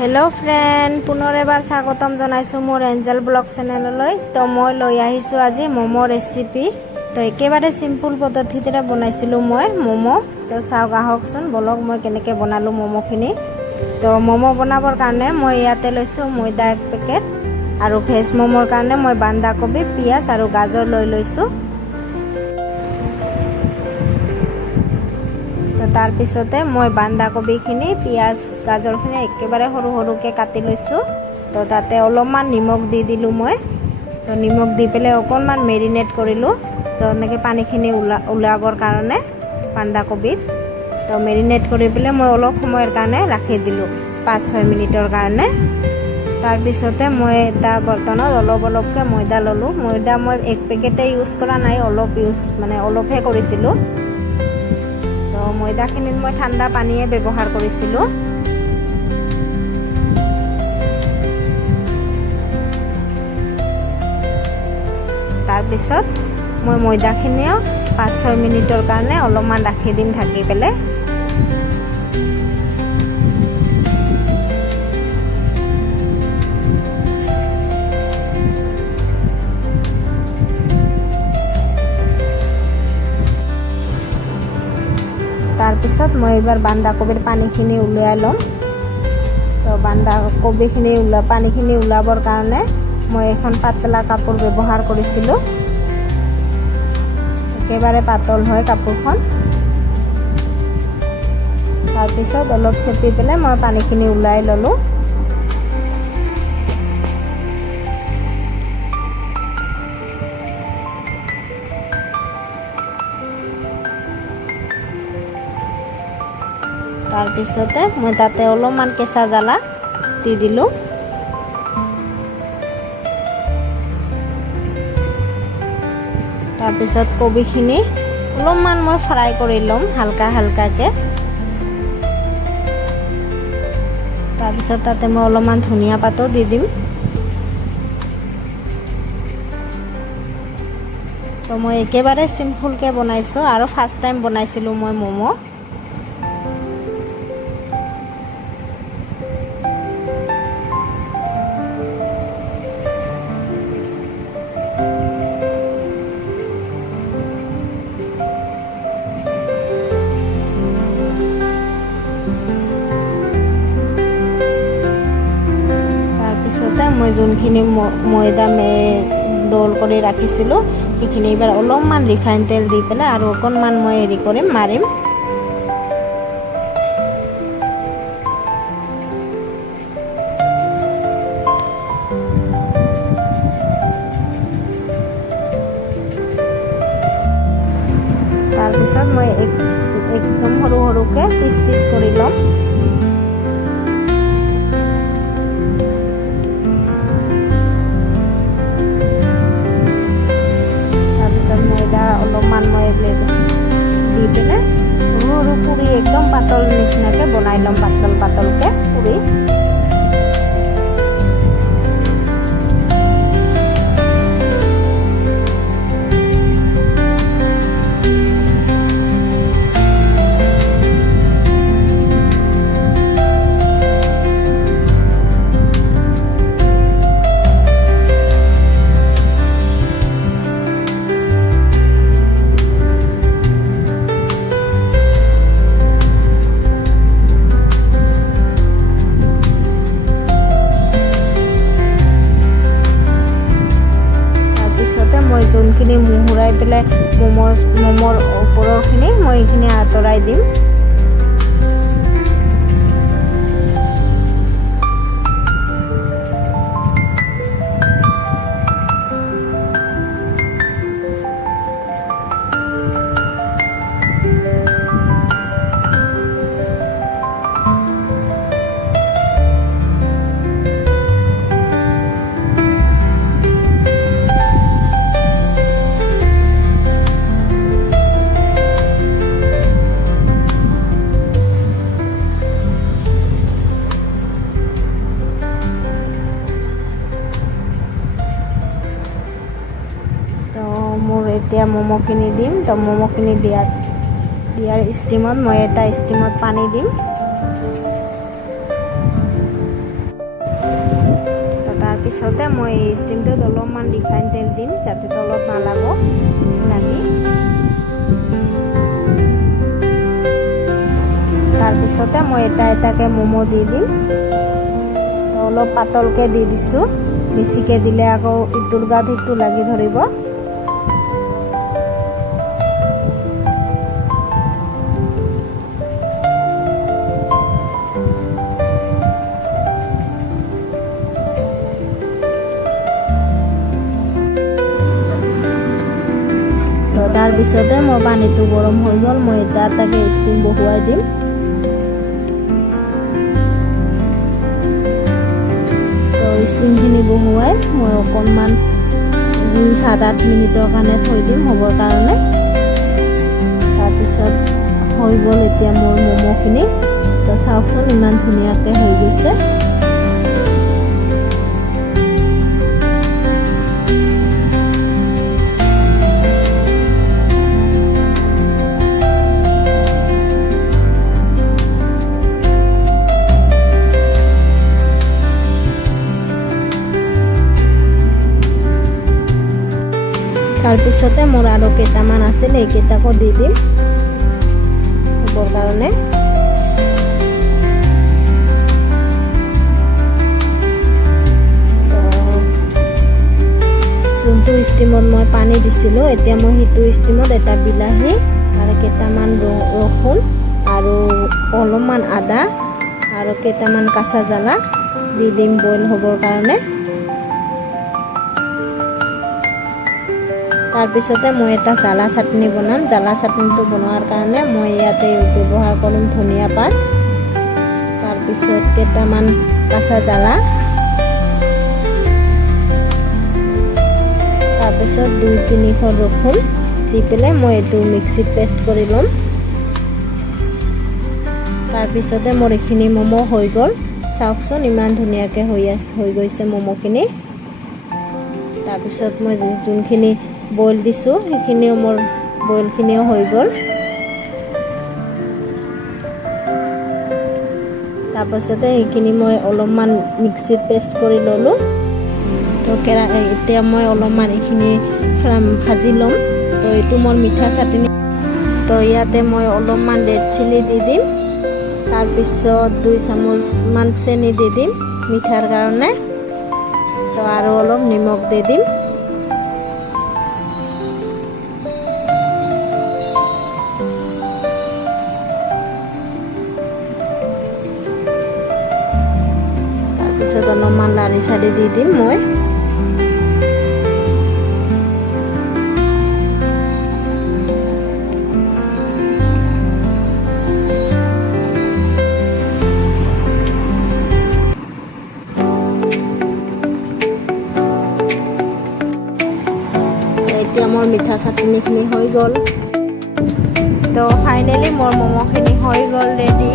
Hello friend पुनर एबार स्वागतम जनाइছো मोर एंजल ब्लॉग चेनेलলৈ तो মই লৈ আহিছো আজি মোমো ৰেচিপি তো একেবাৰে সিম্পল পদ্ধতিৰে বনাইছিলো মই মোমো তো চাওক আহকচোন বলক মই কেনেকৈ বনালো মোমোখিনি তো মোমো বনাবৰ কাৰণে মই ইয়াতে লৈছো ময়দা 1 পেকেট আৰু ভেজ মোমোৰ কাৰণে মই বান্ধাকবি পিয়াজ আৰু গাজৰ লৈ লৈছো तार पिछते मैं बान्धाकबिखिनि पियाज गाजरखिनि एकेबारे सरू सरूके काटि लैसो तो ताते अलपमान निमख दी दिलु मैं तो निमख दी पेले अकणमान मेरिनेट करिलु तो एनेके पानीखिनि उलाबर कारणे बान्धाकबित तो मेरिनेट करि पेले मैं अलप समयर कारणे राखि दिलु 5-6 मिनिटर कारणे तार पिछते मैं एटा बर्तनत अलप अलपके मैदा ललो मैदा मैं 1 पेकेटे यूज करा नाइ अलप यूज माने अलपहे करिसिलु मैदाखिनित मैं ठंडा पानीये व्यवहार करिसिलो तार पिছত मैं मैदाखिनिও 5-6 मिनिटर कारणे अलपमान राखि दिम ढाकी पेले तार पिছত मैं एबार बान्धाकबिर पानीखिनि उलियाइ लम तो बान्धाकबिखिनि पानीखिनि उलाबर कारणे मैं एखन पातला कापोर व्यवहार करिसिलो एकेबारे पातल হয় कापोरखन तार पिছত अलप सेपि पेले मैं पानीखिनि उलियाइ ललो तार पिछते मैं ताते अलपमान केঁচা জ্বালা দি দিলো तार पिছত कबिखिनि अलपमान मैं फ्राई करि लम हालका हालकाके तार पिছত ताते मैं अलपमान धनिया पातो দি দিম तो मैं एकेबारे सिम्पल के बनाइছো और फार्स्ट टाइम बनाइছিলো मैं मोमो मैं जोनखिनि मैदा डोल कर राखिसिलो সেইখিনি এবাৰ অলপমান ৰিফাইন তেল দি পেলাই আৰু অকণমান মই হেৰি কৰিম মাৰিম তাৰপিছত মই একদম সৰু সৰুকে পিচ পিচ কৰি লম अलपमान मैं दी पे सरू पूरी एकदम पातल निचिनाके बनाई लम पातल पातलके पूरी जोनखिनि मुहुराई पेলাই मोमोर ओपरखिनि मैं এইখিনি আঁতৰাই দিম मोर एतिया मोमोखिनि दिम तो मोमोखिनि दियार स्टीमत मैं एटा स्टीमत पानी दिम তাৰপিছতে মই ষ্টিমটোত অলপমান ৰিফাইন তেল দিম যাতে তলত লাগি তাৰপিছতে মই এটা এটাকৈ ম'ম' দি দিম। তো অলপ পাতলকৈ দি দিছোঁ, বেছিকৈ দিলে আকৌ ইটোৰ গাত সিটো লাগি ধৰিব। তো তাৰপিছতে মই পানীটো গৰম হৈ গ'ল, মই এটা এটাকৈ ষ্টিম বহুৱাই দিম। ষ্টিমখিনি বহুৱাই মই অকণমান 7-8 মিনিটৰ কাৰণে থৈ দিম হ'বৰ কাৰণে। তাৰপিছত হৈ গ'ল এতিয়া মোৰ ম'ম'খিনি। তো চাওকচোন ইমান ধুনীয়াকৈ হৈ গৈছে। তাৰপিছতে মোৰ আৰু কেইটামান আছিল, সেইকেইটাকো দি দিম হ'বৰ কাৰণে। যোনটো ষ্টিমত মই পানী দিছিলোঁ, এতিয়া মই সেইটো ষ্টিমত এটা বিলাহী আৰু কেইটামান ৰচুন আৰু অলপমান আদা আৰু কেইটামান কাঁচা জ্বালা দি দিম বইল হ'বৰ কাৰণে। তাৰপিছতে মই এটা জ্বালা চাটনি বনাম। জ্বালা চাটনিটো বনোৱাৰ কাৰণে মই ইয়াতে ব্যৱহাৰ কৰিম ধনিয়া পাত, তাৰপিছত কেইটামান কাঁচা জ্বালা, তাৰপিছত 2-3 ৰচুন দি পেলাই মই এইটো মিক্সিত পেষ্ট কৰি ল'ম। তাৰপিছতে মোৰ এইখিনি ম'ম' হৈ গ'ল। চাওকচোন ইমান ধুনীয়াকৈ হৈ গৈছে ম'ম'খিনি। তাৰপিছত মই যোনখিনি বইল দিছোঁ সেইখিনিও মোৰ বইলখিনিও হৈ গ'ল। তাৰপাছতে সেইখিনি মই অলপমান মিক্সিত পেষ্ট কৰি ল'লোঁ। তো এতিয়া মই অলপমান এইখিনি ভাজি ল'ম। তো এইটো মোৰ মিঠা চাটনি। তো ইয়াতে মই অলপমান ৰেড চিলি দি দিম, তাৰপিছত 2 চামুচমান চেনি দি দিম মিঠাৰ কাৰণে। তো আৰু অলপ নিমখ দি দিম। তাৰপিছত অলপমান লাৰি চাৰি দি দিম মই। এতিয়া মোৰ মিঠা চাটনিখিনি হৈ গ'ল। তো ফাইনেলি মোৰ ম'ম'খিনি হৈ গ'ল ৰেডি।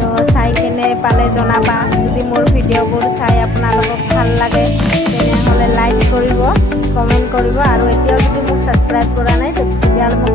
তো চাই কেনে পালে জনাবা। যদি মোৰ ভিডিঅ'বোৰ চাই আপোনালোকক ভাল লাগে তেনেহ'লে লাইক কৰিব, কমেণ্ট কৰিব, আৰু এতিয়াও যদি মোক ছাবস্ক্ৰাইব কৰা নাই তেতিয়াহ'লে মোক